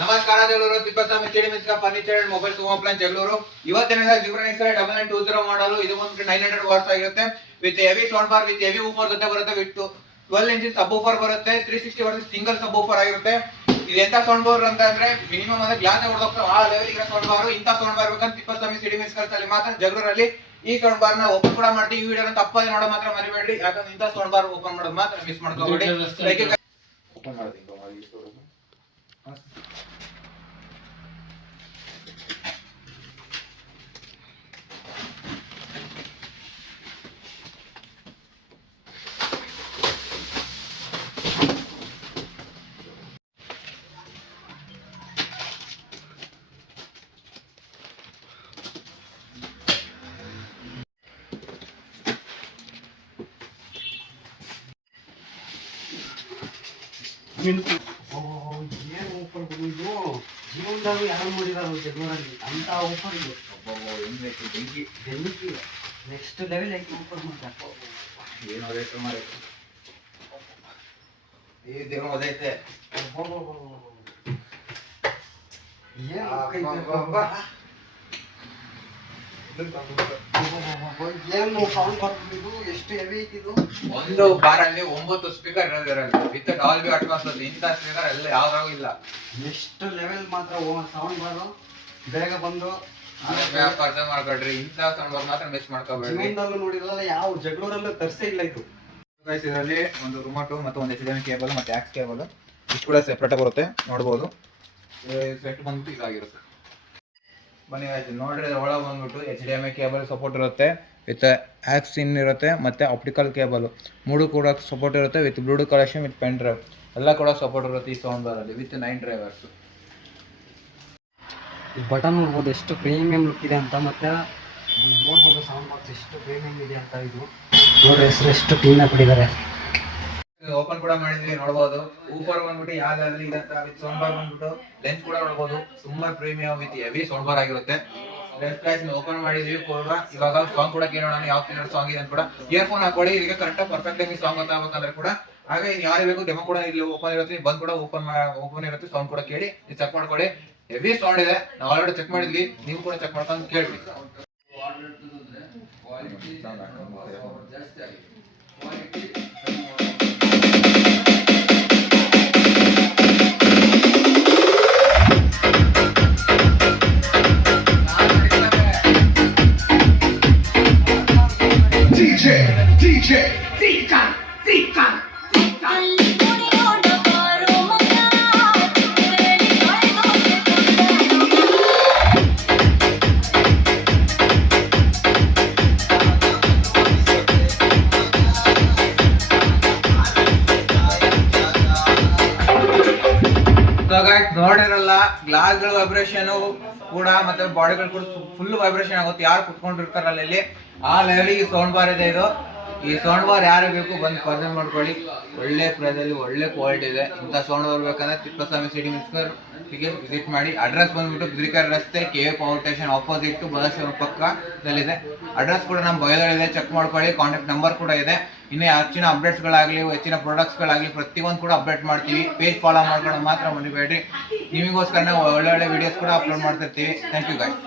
ನಮಸ್ಕಾರ Jagalur Tippaswamy stadium furniture and mobile home appliances Jagalur. ಇವತ್ತಿನ Zebronics 9920 ಮಾಡಲು. ಇದು ಒಂದು 900 ವಾಟ್ಸ್ ಆಗಿರುತ್ತೆ. With heavy sound bar with heavy woofer ಜೊತೆ ಬರುತ್ತೆ. ವಿತ್ 12 ಇಂಚ್ ಸಬ್ ಊಫರ್ ಬರುತ್ತೆ. 360 ವಾಟ್ಸ್ ಸಿಂಗಲ್ ಸಬ್ ಊಫರ್ ಆಗಿರುತ್ತೆ. ಇದು ಎಂತ ಸೌಂಡ್ ಬಾರ್ ಅಂತ ಅಂದ್ರೆ ಮಿನಿಮಮ್ ಅಂದ್ರೆ ಗ್ಲಾಸ್ ಹೊಡೆದೋಗ್ತವೆ ಆ ಲೆವೆಲ್ ಇರೋ ಸೌಂಡ್ ಬಾರ್. ಇಂತ ಸೌಂಡ್ ಬಾರ್ ಬೇಕಂತ ತಿಪ್ಪಸ್ವಾಮಿ ಸ್ಟೇಡಿಯಂ ಅಲ್ಲಿ ಮಾತ್ರ ಜಗಳೂರಲ್ಲಿ ಈ ಸೌಂಡ್ ಬಾರ್ ನ ಓಪನ್ ಕೂಡ ಮಾಡ್ತೀವಿ. ಈ ವಿಡಿಯೋನ ತಪ್ಪದೆ ನೋಡೋ ಮಾತ್ರ ಮರಿಬೇಡ್ರಿ. ಯಾಕಂದ್ರೆ ಇಂತ ಸೌಂಡ್ ಬಾರ್ ಓಪನ್ ಮಾಡೋದು ಮಾತ್ರ ಮಿಸ್ ಮಾಡ್ಕೋಬೇಡಿ. ಓಪನ್ ಮಾಡ್ತೀನಿ. ಏನು ಓಪರ್ ಇದು ಜೀವನದಾಗ ಯಾರು ಮಾಡಿದಾರ ಜಗಳೂರಲ್ಲಿ ಅಂತ ಓಪರ್ ಇದು ಬೆಂಕಿ ನೆಕ್ಸ್ಟ್ ಲೆವೆಲ್ ಐತಿ ಓಪರ್ ಮಾಡ್ತಾರೆ. ಏನು ರೇಟ್ ಮಾಡಿ ಈ ದೇವ ಓದೈತೆ ಏನು ಸೌಂಡ್ ಬರ್ತಿದ್ದು ಎಷ್ಟು ಹೆವಿ ಐತಿ ಇದು. ಒಂದು ಬಾರಲ್ಲಿ 9 ಸ್ಪೀಕರ್ ಇರೋದಿರಲ್ಲ ವಿತ್ ಡಾಲ್ಬಿ ಅಟ್ಮಾಸ್. ಇಂಥ ಸ್ಪೀಕರ್ ಎಲ್ಲ ಯಾವ್ದಾಗೂ ಇಲ್ಲ. ನೆಕ್ಸ್ಟ್ ಲೆವೆಲ್ ಮಾತ್ರ ಸೌಂಡ್ ಬಾರು ಬೇಗ ಬಂದು ಪರ್ಚೇಸ್ ಮಾಡ್ಕೊಡ್ರಿ. ಇಂಥ ಸೌಂಡ್ ಬಾರ್ ಮಾತ್ರ ಮಿಸ್ ಮಾಡ್ಕೋಬೇಡ್ರಿ. ಜೀವನದಲ್ಲೂ ನೋಡಿರಲ್ಲ ಯಾವ ಜಗಳೂರಲ್ಲೂ ತರ್ಸೇ ಇಲ್ಲ ಇದು. ಇದರಲ್ಲಿ ಒಂದು ರಿಮೋಟ್ ಮತ್ತು ಒಂದು HDMI ಕೇಬಲ್ ಮತ್ತು ಆಕ್ಸ್ ಕೇಬಲ್ ಇಷ್ಟು ಕೂಡ ಸೆಪ್ರೇಟ್ ಬರುತ್ತೆ. ನೋಡ್ಬೋದು ಸೆಟ್ ಬಂದ್ಬಿಟ್ಟು ಇದಾಗಿರುತ್ತೆ. ಬನ್ನಿ ಆಯ್ತು ನೋಡ್ರಿ. ಒಳಗೆ ಬಂದ್ಬಿಟ್ಟು HDMI ಕೇಬಲ್ ಸಪೋರ್ಟ್ ಇರುತ್ತೆ ವಿತ್ ಆಕ್ಸ್ ಇನ್ ಇರುತ್ತೆ ಮತ್ತು ಆಪ್ಟಿಕಲ್ ಕೇಬಲ್ 3 ಕೂಡ ಸಪೋರ್ಟ್ ಇರುತ್ತೆ. With Bluetooth connection with pen drive ಎಲ್ಲ ಕೂಡ ಸಪೋರ್ಟ್ ಇರುತ್ತೆ ಈ ಸೌಂಡ್ ಬಾರಲ್ಲಿ ವಿತ್ 9 ಡ್ರೈವರ್ಸ್. ಈ ಬಟನ್ ನೋಡ್ಬೋದು ಎಷ್ಟು ಪ್ರೀಮಿಯಂ ಲುಕ್ ಇದೆ ಅಂತ. ಮತ್ತೆ ನೋಡ್ಬೋದು ಸೌಂಡ್ ಬಾಕ್ಸ್ ಎಷ್ಟು ಪ್ರೀಮಿಯಂ ಇದೆ ಅಂತ. ಇದು ನೋಡ್ರಿ ಹೆಸರು ಎಷ್ಟು ಕ್ಲೀನಾಗಿ ಕೊಟ್ಟಿದ್ದಾರೆ. ಓಪನ್ ಕೂಡ ಮಾಡಿದ್ವಿ ನೋಡ್ಬೋದು. ಊಫರ್ ಬಂದ್ಬಿಟ್ಟು ಯಾವ್ದಾದ್ರು ಇದೆ ಅಂತ ವಿತ್ ಸೌಂಡ್ ಬಾರ್ ಬಂದ್ಬಿಟ್ಟು ಲೆನ್ಸ್ ಕೂಡ ನೋಡ್ಬೋದು. ತುಂಬಾ premium with heavy sound bar ಆಗಿರುತ್ತೆ. ಓಪನ್ ಮಾಡಿದ್ವಿ ಕೂಡ. ಇವಾಗ ಸಾಂಗ್ ಕೂಡ ಕೇಳೋಣ ಯಾವ ತರ ಸಾಂಗ್ ಇದೆ ಅಂತ ಕೂಡ. ಇಯರ್ಫೋನ್ ಹಾಕೊಳ್ಳಿ. ಈಗ ಕರೆಕ್ಟ್ ಪರ್ಫೆಕ್ಟ್ ಆಗಿ ಸಾಂಗ್ ಗೊತ್ತಾಗಬೇಕಂದ್ರೆ ಕೂಡ ಹಾಗೆ ಯಾರು ಬೇಕು ಡೆಮೋ ಕೂಡ ಇಲ್ಲಿ ಓಪನ್ ಇರುತ್ತೆ. ಬಂದ್ ಕೂಡ ಓಪನ್ ಇರುತ್ತೆ. ಸೌಂಡ್ ಕೂಡ ಕೇಳಿ ಚೆಕ್ ಮಾಡ್ಕೊಳ್ಳಿ. ಹೆವಿ ಸೌಂಡ್ ಇದೆ. ನಾವು ಆಲ್ರೆಡಿ ಚೆಕ್ ಮಾಡಿದ್ವಿ. ನೀವು ಕೂಡ ಚೆಕ್ ಮಾಡ್ಕೊಂಡು ಕೇಳ್ರಿ. DJ Zika Zika ನೋಡಿರಲ್ಲ ಗ್ಲಾಸ್ಗಳ ವೈಬ್ರೇಷನ್ ಕೂಡ ಮತ್ತೆ ಬಾಡಿಗಳು ಕೂಡ ಫುಲ್ ವೈಬ್ರೇಷನ್ ಆಗುತ್ತೆ. ಯಾರು ಕುತ್ಕೊಂಡಿರ್ತಾರಲ್ಲ ಇಲ್ಲಿ ಆ ಲೆವೆಲಿಗೆ ಸೌಂಡ್ ಬಾರ್ ಇದೆ ಇದು. ಈ ಸೌಂಡ್ ಬಾರ್ ಯಾರು ಬೇಕು ಬಂದು ಪರ್ಚೇಸ್ ಮಾಡ್ಕೊಳ್ಳಿ. ಒಳ್ಳೆ ಪ್ರೈಸ್ ಅಲ್ಲಿ ಒಳ್ಳೆ ಕ್ವಾಲಿಟಿ ಇದೆ. ಇಂಥ ಸೌಂಡ್ ಬಾರ್ ಬೇಕಂದ್ರೆ ತಿಪ್ಪಸ್ವಾಮಿ ಸ್ಟೇಡಿಯಂ ವಿಸಿಟ್ ಮಾಡಿ. ಅಡ್ರೆಸ್ ಬಂದ್ಬಿಟ್ಟು ಬಿದ್ರಿಕರ್ ರಸ್ತೆ KV power station opposite Basaveshwara ಪಕ್ಕದಲ್ಲಿದೆ. ಅಡ್ರೆಸ್ ಕೂಡ ನಮ್ಮ ಬಯೋದಲ್ಲಿದೆ. ಚೆಕ್ ಮಾಡ್ಕೊಳ್ಳಿ. ಕಾಂಟ್ಯಾಕ್ಟ್ ನಂಬರ್ ಕೂಡ ಇದೆ. ಇನ್ನೇ ಹೆಚ್ಚಿನ ಅಪ್ಡೇಟ್ಸ್ಗಳಾಗಲಿ ಹೆಚ್ಚಿನ ಪ್ರಾಡಕ್ಟ್ಸ್ಗಳಾಗಲಿ ಪ್ರತಿಯೊಂದು ಕೂಡ ಅಪ್ಡೇಟ್ ಮಾಡ್ತೀವಿ. ಪೇಜ್ ಫಾಲೋ ಮಾಡ್ಕೊಳ್ಳೋದು ಮಾತ್ರ ಮರಿಬೇಡಿ. ನಿಮಗೋಸ್ಕರ ಒಳ್ಳೆ ವಿಡಿಯೋಸ್ ಕೂಡ ಅಪ್ಲೋಡ್ ಮಾಡ್ತಿರ್ತೀವಿ. Thank you guys.